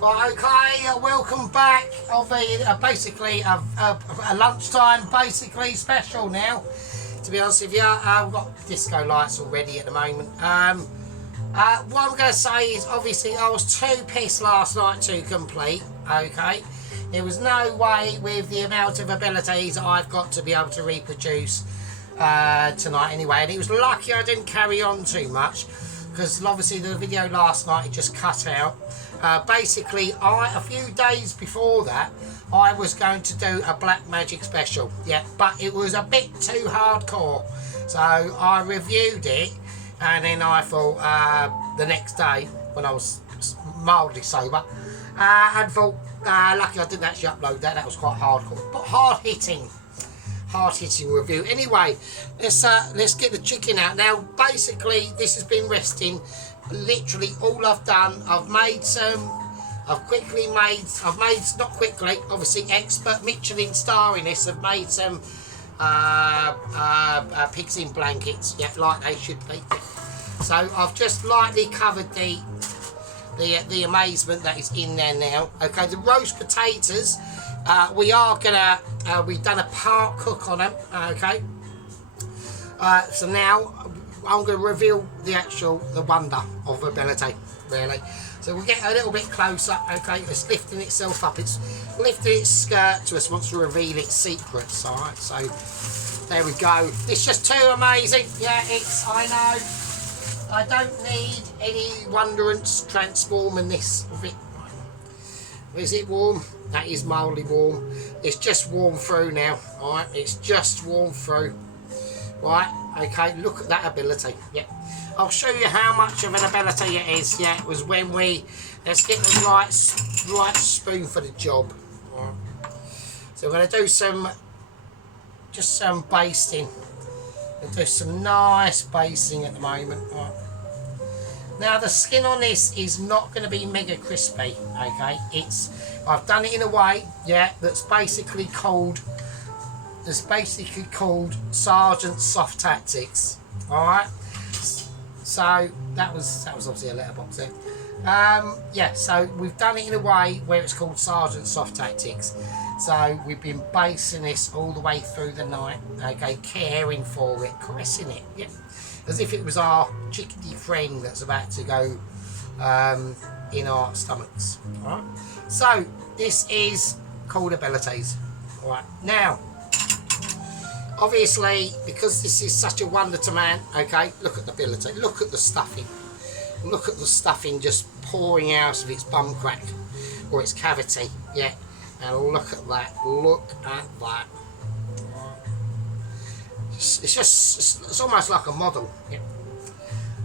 Right, okay, welcome back. I'll be basically a lunchtime basically special now. To be honest with you, I've got disco lights already at the moment. What I'm going to say is, obviously, I was too pissed last night to complete. Okay, there was no way with the amount of abilities I've got to be able to reproduce tonight anyway. And it was lucky I didn't carry on too much, because obviously the video last night it just cut out. Basically, a few days before that, I was going to do a Black Magic special, yeah, but it was a bit too hardcore, so I reviewed it, and then I thought the next day when I was mildly sober, and thought lucky I didn't actually upload that. That was quite hardcore, but hard-hitting review. Anyway, let's get the chicken out now. Basically, this has been resting. Literally all I've done, I've made not quickly, obviously expert Michelin star in this, have made some pigs in blankets, yeah, like they should be. So I've just lightly covered the amazement that is in there now. Okay, the roast potatoes, we've done a part cook on them. Okay, so now I'm going to reveal the wonder of ability, really. So we'll get a little bit closer. Okay, it's lifting itself up. It's lifting its skirt to us, wants to reveal its secrets. All right, so there we go. It's just too amazing. Yeah, I know. I don't need any wonderance transforming this of it. Is it warm? That is mildly warm. It's just warm through now. All right, it's just warm through. Right, okay, look at that ability. Yeah, I'll show you how much of an ability it is. Yeah, it was when let's get the right spoon for the job. Right. So we're going to do some basting. We'll do some nice basting at the moment. Right. Now the skin on this is not going to be mega crispy. Okay, I've done it in a way, yeah, that's basically called Sergeant Soft Tactics. All right, so that was obviously a letterbox there. Yeah, so we've done it in a way where it's called Sergeant Soft Tactics. So we've been basing this all the way through the night. Okay, caring for it, caressing it, yeah, as if it was our chickadee friend that's about to go in our stomachs. All right, so this is called abilities. All right, now, obviously, because this is such a wonder to man, okay, look at the ability, look at the stuffing. Look at the stuffing just pouring out of its bum crack, or its cavity, yeah. And look at that, It's almost like a model, yeah.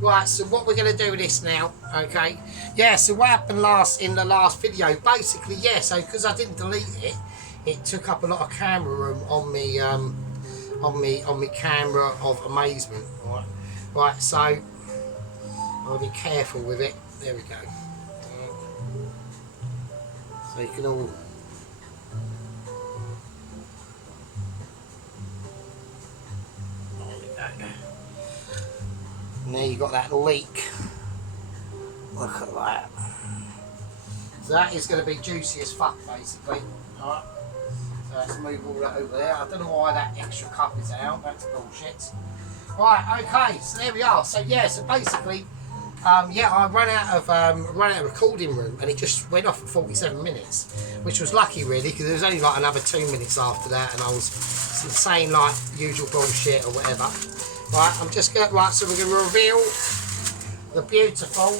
Right, so what we're going to do with this now, okay. Yeah, so what happened in the last video, basically, yeah, so because I didn't delete it, it took up a lot of camera room on me, on my camera of amazement. Right, so I'll be careful with it. There we go. So you can all. There we go. And there you got that leak. Look at that. So that is going to be juicy as fuck, basically. All right. So let's move all that over there. I don't know why that extra cup is out. That's bullshit. Right, okay, so there we are. So yeah, so basically, yeah, I ran out of recording room, and it just went off at 47 minutes, which was lucky really, because there was only like another 2 minutes after that, and I was saying like usual bullshit or whatever. Right, I'm just going right. So we're going to reveal the beautiful,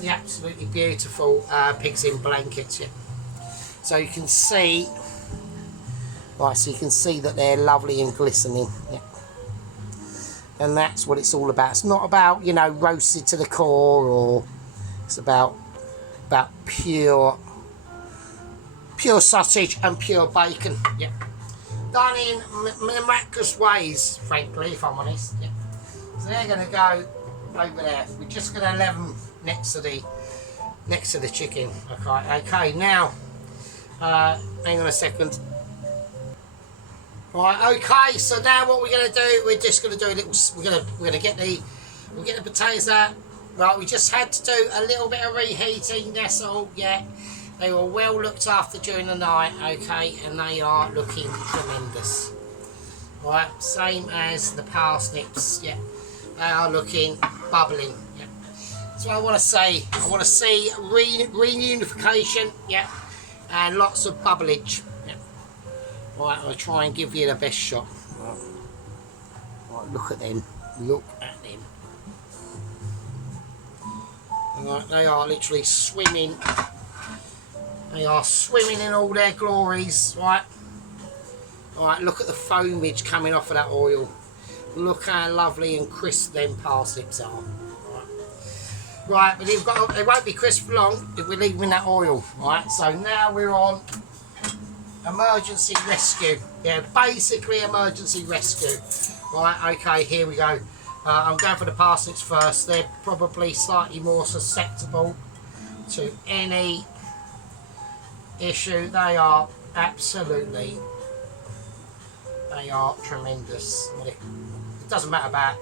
the absolutely beautiful pigs in blankets. Yeah. So you can see, right, so you can see that they're lovely and glistening, yeah. And that's what it's all about. It's not about, you know, roasted to the core, or it's about pure sausage and pure bacon, yeah. Done in miraculous ways, frankly, if I'm honest, yeah. So they're going to go over there. We're just going to leave them next to the chicken. Okay, now. Hang on a second. Right, okay, so now what we're going to do, we're just going to do a little, we're going to get the potatoes out, Right, we just had to do a little bit of reheating, that's all, yeah. They were well looked after during the night, okay, and they are looking tremendous. Right, same as the parsnips, yeah. They are looking bubbling, yeah. So I want to see reunification, yeah, and lots of bubblage, yeah. Right, I'll try and give you the best shot. Right, look at them, look at them. Right, they are literally swimming. They are swimming in all their glories, right? Right, look at the foamage coming off of that oil. Look how lovely and crisp them parsnips are. Right, but they won't be crisp for long if we leave them in that oil. Right, so now we're on emergency rescue. Yeah, basically emergency rescue. Right, okay, here we go. I'm going for the parsnips first. They're probably slightly more susceptible to any issue. They are absolutely, they are tremendous. It doesn't matter about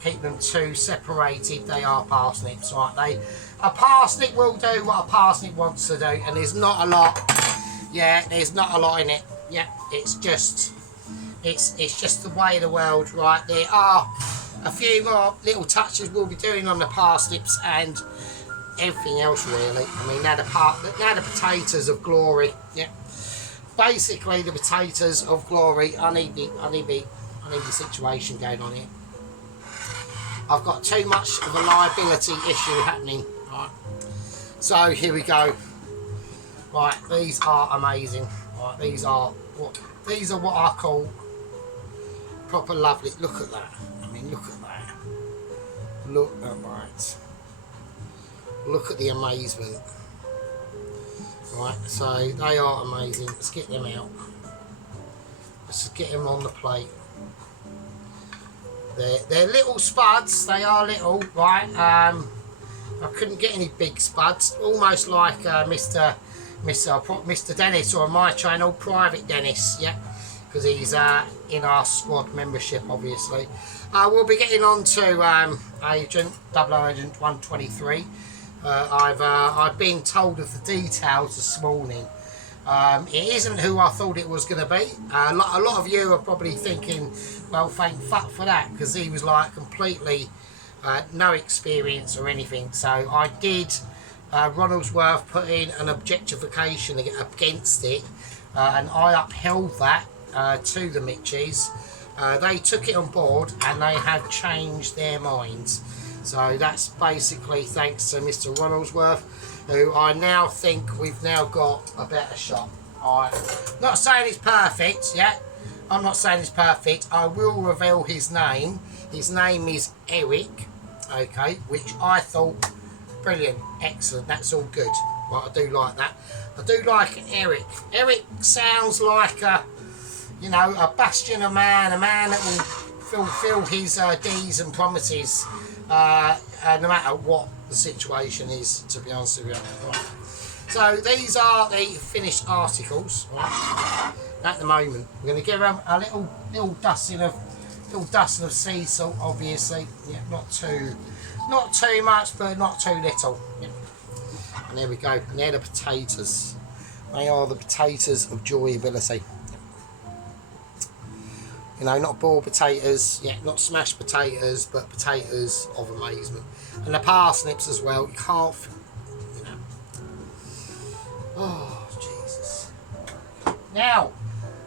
keeping them too separated. They are parsnips, right? A parsnip will do what a parsnip wants to do, and there's not a lot. Yeah, there's not a lot in it. Yeah, it's just the way of the world, right? There are a few more little touches we'll be doing on the parsnips and everything else really. I mean, now the potatoes of glory. Yeah, basically the potatoes of glory. I need the situation going on here. I've got too much of a liability issue happening. Right. So here we go. Right, these are amazing. Right, these are what I call proper lovely. Look at that. I mean, look at that. Look at that. Look at the amazement. Right, so they are amazing. Let's get them out. Let's get them on the plate. They're little spuds. They are little, right? I couldn't get any big spuds. Almost like Mr. Dennis, or on my channel, Private Dennis. Yeah, because he's in our squad membership, obviously. We'll be getting on to Agent 123. I've been told of the details this morning. It isn't who I thought it was going to be. A lot of you are probably thinking, well, thank fuck for that, because he was like completely no experience or anything. So I did Ronaldsworth put in an objectification against it, and I upheld that to the Mitchies. They took it on board and they have changed their minds. So that's basically thanks to Mr. Ronaldsworth, who I now think we've now got a better shot. Alright, not saying it's perfect yet. I'm not saying it's perfect. I will reveal his name. His name is Eric, okay, which I thought brilliant, excellent, that's all good. Right, I do like that. I do like Eric. Eric sounds like a bastion of man, a man that will fulfill his deeds and promises, no matter what the situation is, to be honest with you. Right. So these are the finished articles, right, at the moment. We're going to give them a little dusting of sea salt, obviously. Yeah, not too much, but not too little. Yeah. And there we go. And they're the potatoes. They are the potatoes of joyability. You know, not boiled potatoes, yeah, not smashed potatoes, but potatoes of amazement. And the parsnips as well. You can't, you know. Oh, Jesus. Now,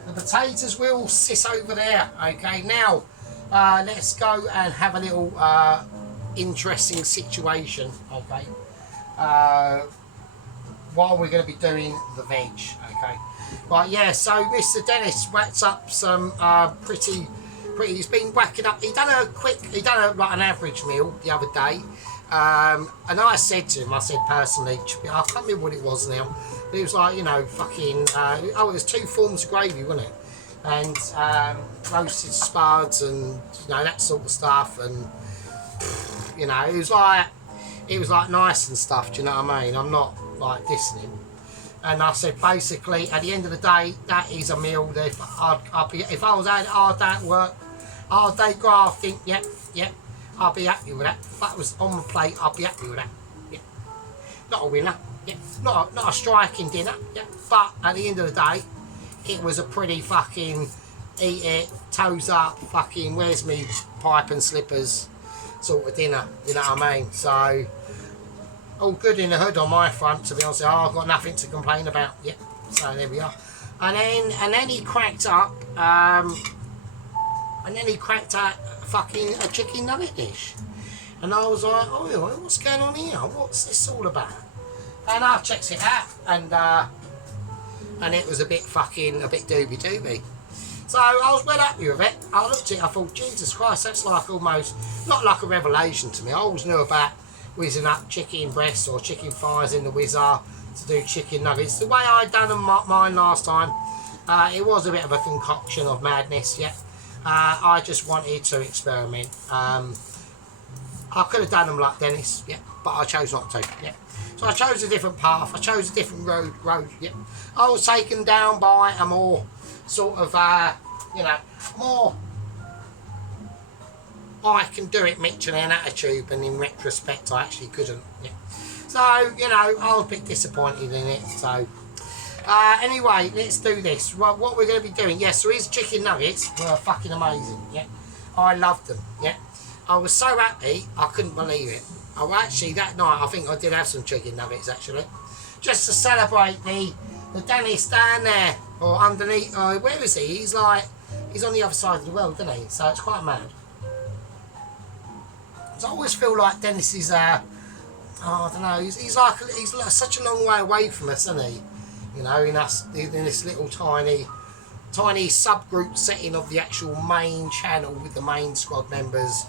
the potatoes will sit over there. Okay, now let's go and have a little interesting situation. Okay, while we're going to be doing the veg. Okay. Right, yeah, so Mr. Dennis whacked up some pretty, he's been whacking up, he done like an average meal the other day, and I said to him, I said personally, I can't remember what it was now, but it was like, you know, fucking, it was 2 forms of gravy, wasn't it, and roasted spuds and, you know, that sort of stuff, and, you know, it was like nice and stuff, do you know what I mean? I'm not like dissing him. And I said, basically, at the end of the day, that is a meal that if I was at hard day at work, hard day grafting, yep, I'll be happy with that. If that was on the plate, I'll be happy with that. Yeah. Not a winner. Yeah. Not a striking dinner. Yeah. But at the end of the day, it was a pretty fucking eat it, toes up, fucking where's me pipe and slippers sort of dinner. You know what I mean? So all good in the hood on my front, to be honest. Oh, I've got nothing to complain about. Yeah. So there we are. And then he cracked up. Fucking a chicken nugget dish, and I was like, oh, what's going on here? What's this all about? And I checked it out, and it was a bit doobie. So I was well happy with it. I looked at it, I thought, Jesus Christ, that's like almost not like a revelation to me. I always knew about whizzing up chicken breasts or chicken thighs in the whizzer to do chicken nuggets. The way I done them mine last time, it was a bit of a concoction of madness. Yeah. I just wanted to experiment. I could have done them like Dennis, yeah, but I chose not to, yeah. So I chose a different path. I chose a different road, yeah. I was taken down by a more sort of, more I can do it Michelin attitude, and in retrospect I actually couldn't, yeah. So, I was a bit disappointed in it, so... anyway, let's do this. What we're going to be doing, yes, so his chicken nuggets were fucking amazing, yeah. I loved them, yeah. I was so happy, I couldn't believe it. Oh, actually, that night, I think I did have some chicken nuggets, actually. Just to celebrate the Dennis down there, or underneath, where is he? He's on the other side of the world, isn't he? So it's quite mad. So I always feel like Dennis is, I don't know, he's like such a long way away from us, isn't he? In this little tiny subgroup setting of the actual main channel with the main squad members.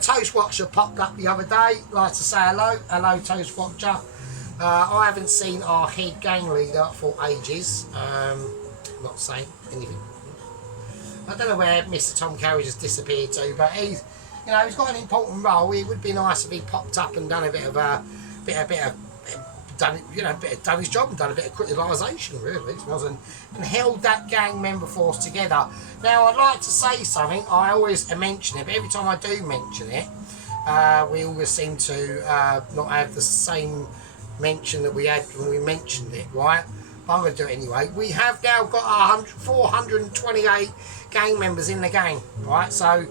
Toast Watcher popped up the other day. Like to say hello Toast Watcher. I haven't seen our head gang leader for ages. Not saying anything. I don't know where Mr. Tom Carriage has disappeared to, but he's got an important role. It would be nice if he popped up and done a bit of done his job and done a bit of criticisation, really, and held that gang member force together. Now, I'd like to say something. I always mention it, but every time I do mention it, we always seem to not have the same mention that we had when we mentioned it, right? But I'm going to do it anyway. We have now got 428 gang members in the gang, right? So,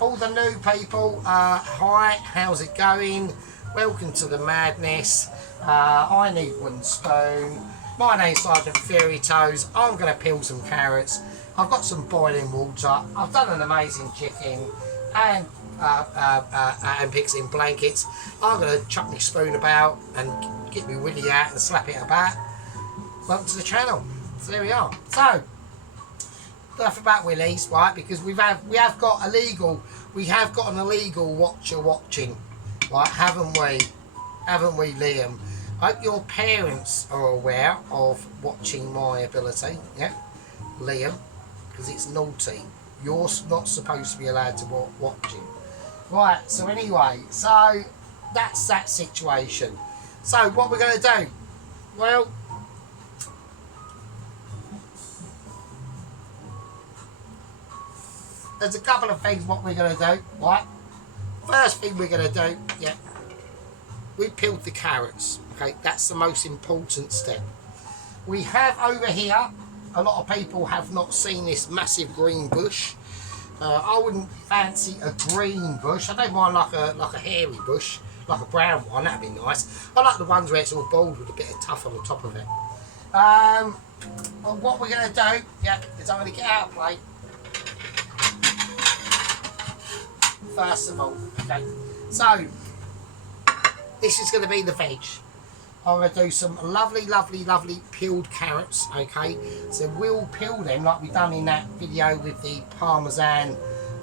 all the new people, hi, how's it going? Welcome to the madness. I need one spoon. My name's Sergeant Fairy Toes. I'm going to peel some carrots. I've got some boiling water. I've done an amazing chicken and pixing blankets. I'm going to chuck my spoon about and get my willy out and slap it about. Welcome to the channel. So there we are. So enough about willies, right? Because we have got an illegal watcher watching, right? Haven't we? Haven't we, Liam? I hope your parents are aware of watching my ability, yeah, Liam, because it's naughty. You're not supposed to be allowed to watch him. Right, so anyway, so that's that situation. So what we're going to do? Well, there's a couple of things what we're going to do, right? First thing we're going to do, yeah, we peeled the carrots. Okay, that's the most important step. We have over here, a lot of people have not seen this massive green bush. I wouldn't fancy a green bush. I don't mind like a hairy bush, like a brown one. That'd be nice. I like the ones where it's all bald with a bit of tuff on the top of it. Well, what we're going to do, yeah, is I'm going to get out of play. First of all, okay. So this is going to be the veg. I'm going to do some lovely peeled carrots, okay? So we'll peel them like we've done in that video with the parmesan,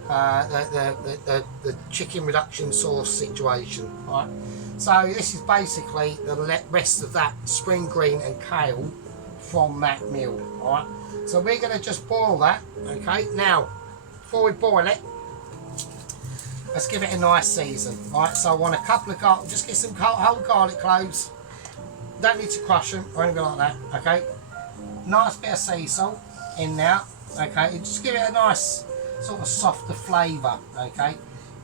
the chicken reduction sauce situation, right? So this is basically the rest of that spring green and kale from that meal, alright? So we're going to just boil that, okay? Now, before we boil it, let's give it a nice season, right? So I want a couple of garlic, just get some whole garlic cloves. Don't need to crush them or anything like that, okay? Nice bit of sea salt in there, okay? And just give it a nice sort of softer flavour, okay?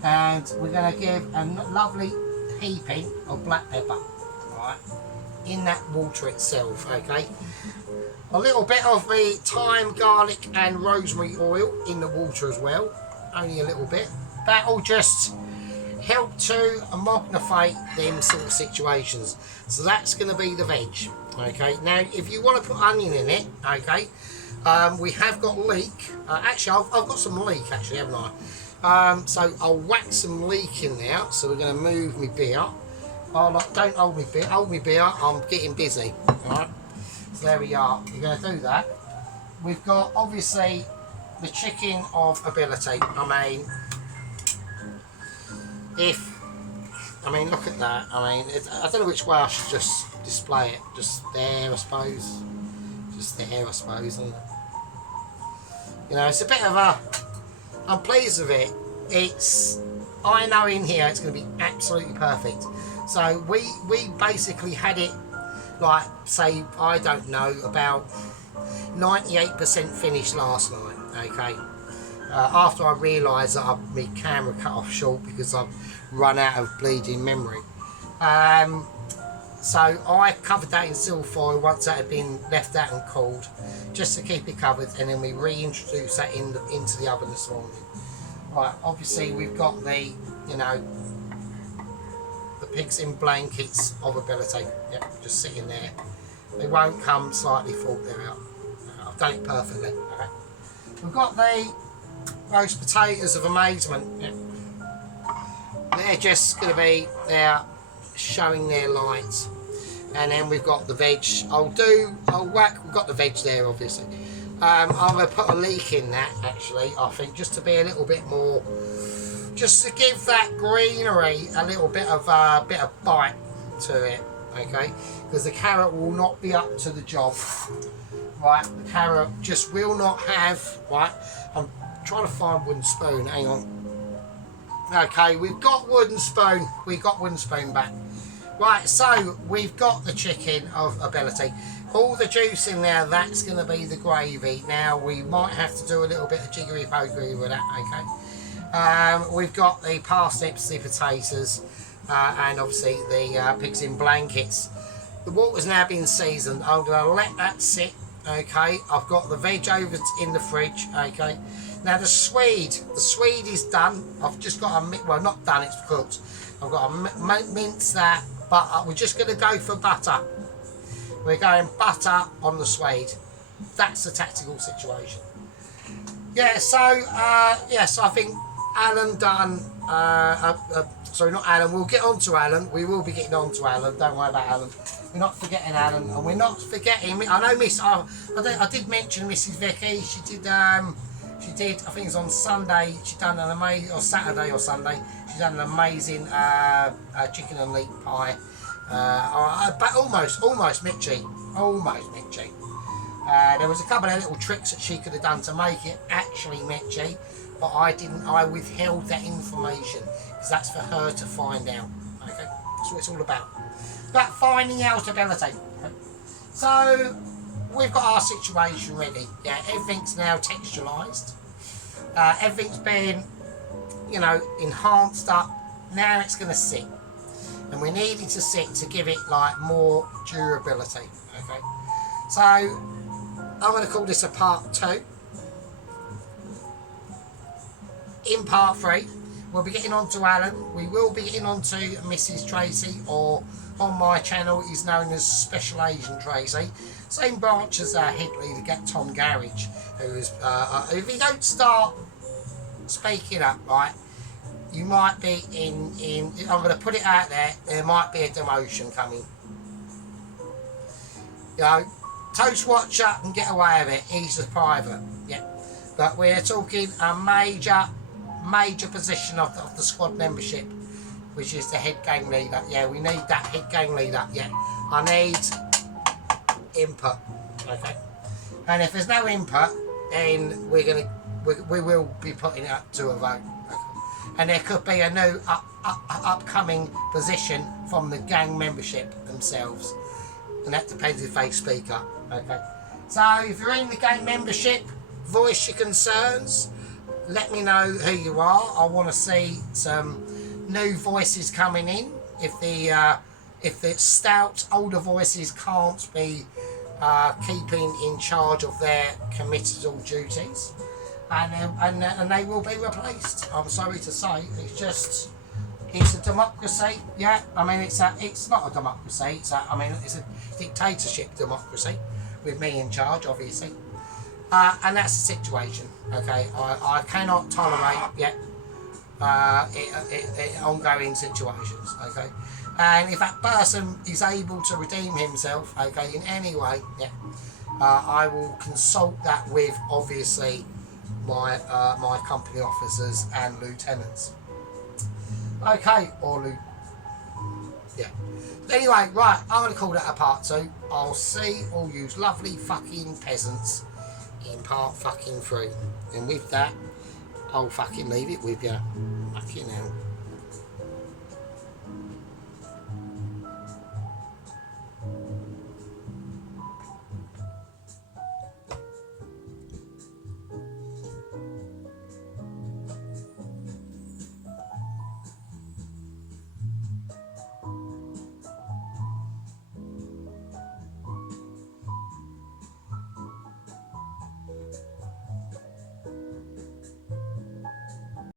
and we're going to give a lovely heaping of black pepper, right, in that water itself. Okay, a little bit of the thyme, garlic and rosemary oil in the water as well, only a little bit. That'll just help to magnify them sort of situations. So that's going to be the veg. Okay, now if you want to put onion in it, okay, we have got leek. Actually, I've got some leek, actually, haven't I? So I'll whack some leek in there. So we're going to move my beer. Oh, don't hold me beer. I'm getting busy. All right. So there we are. We're going to do that. We've got obviously the chicken of ability. I mean, look at that. I don't know which way I should just display it. Just there, I suppose. Just there, I suppose. And, you know, it's a bit of a... I'm pleased with it. I know in here it's going to be absolutely perfect. So we basically had it, like, say, I don't know, about 98% finished last night, okay? After I realised that my camera cut off short because I've run out of bleeding memory. So I covered that in silver foil once that had been left out and cooled, just to keep it covered, and then we reintroduced that into the oven this morning. Right, obviously we've got the, you know, the pigs in blankets of ability. Yep, just sitting there. They won't come slightly full, they're out. I've done it perfectly. Okay. We've got the roast potatoes of amazement. Yep. They're just going to be there showing their light. And then we've got the veg. I'll whack, we've got the veg there obviously. I'm going to put a leek in that actually, I think, just to be a little bit more, just to give that greenery a little bit of bite to it, okay? Because the carrot will not be up to the job, right? The carrot just will not have, right? I'm trying to find wooden spoon, hang on. Okay, we've got wooden spoon, back. Right, so we've got the chicken of ability. All the juice in there, that's going to be the gravy. Now, we might have to do a little bit of jiggery-pokery with that, okay? We've got the parsnips, the potatoes, and obviously the pigs in blankets. The water's now been seasoned. I'm going to let that sit, okay? I've got the veg over in the fridge, okay? Now, the swede is done. I've just got to, well, not done, it's cooked. I've got to mince that, but we're just going to go for butter. We're going butter on the swede. That's the tactical situation. Yeah, so, yes, I think Alan done, sorry, not Alan, we'll get on to Alan. We will be getting on to Alan, don't worry about Alan. We're not forgetting Alan, and we're not forgetting, I know I did mention Mrs. Vicky. She did, I think it was on Sunday, she done an amazing, or Saturday or Sunday, she done an amazing chicken and leek pie. But almost Mitchie. There was a couple of little tricks that she could have done to make it actually Mitchie, but I withheld that information because that's for her to find out. Okay, that's what it's all about. But finding out ability. Okay. So we've got our situation ready. Yeah, everything's now textualised. Everything's been, you know, enhanced up. Now it's going to sit. And we need it to sit to give it like more durability. Okay, so I'm going to call this a part 2. In part 3 we'll be getting on to Alan. We will be getting on to Mrs. Tracy, or on my channel is known as Special Asian Tracy, same branch as Headley, the Get Tom Garage, who is if you don't start speaking up, right, you might be in I'm going to put it out there might be a demotion coming. You know, Toast Watcher can get away with it, he's a private, yeah. But we're talking a major position of the squad membership, which is the head gang leader. Yeah, we need that head gang leader, yeah. I need input, okay. And if there's no input, then we will be putting it up to a vote. And there could be a new upcoming position from the gang membership themselves, and that depends if they speak up. Okay, so if you're in the gang membership, voice your concerns. let me know who you are. I want to see some new voices coming in. If the stout older voices can't be keeping in charge of their committal duties, and they will be replaced. I'm sorry to say, it's a democracy. Yeah, I mean it's not a democracy. It's a dictatorship democracy with me in charge, obviously. And that's the situation. Okay, I cannot tolerate ongoing situations. Okay, and if that person is able to redeem himself, okay, in any way, I will consult that with obviously my my company officers and lieutenants. Okay, Anyway, right, I'm going to call that a part 2. I'll see all you lovely fucking peasants in part fucking 3. And with that, I'll fucking leave it with you. Fucking hell.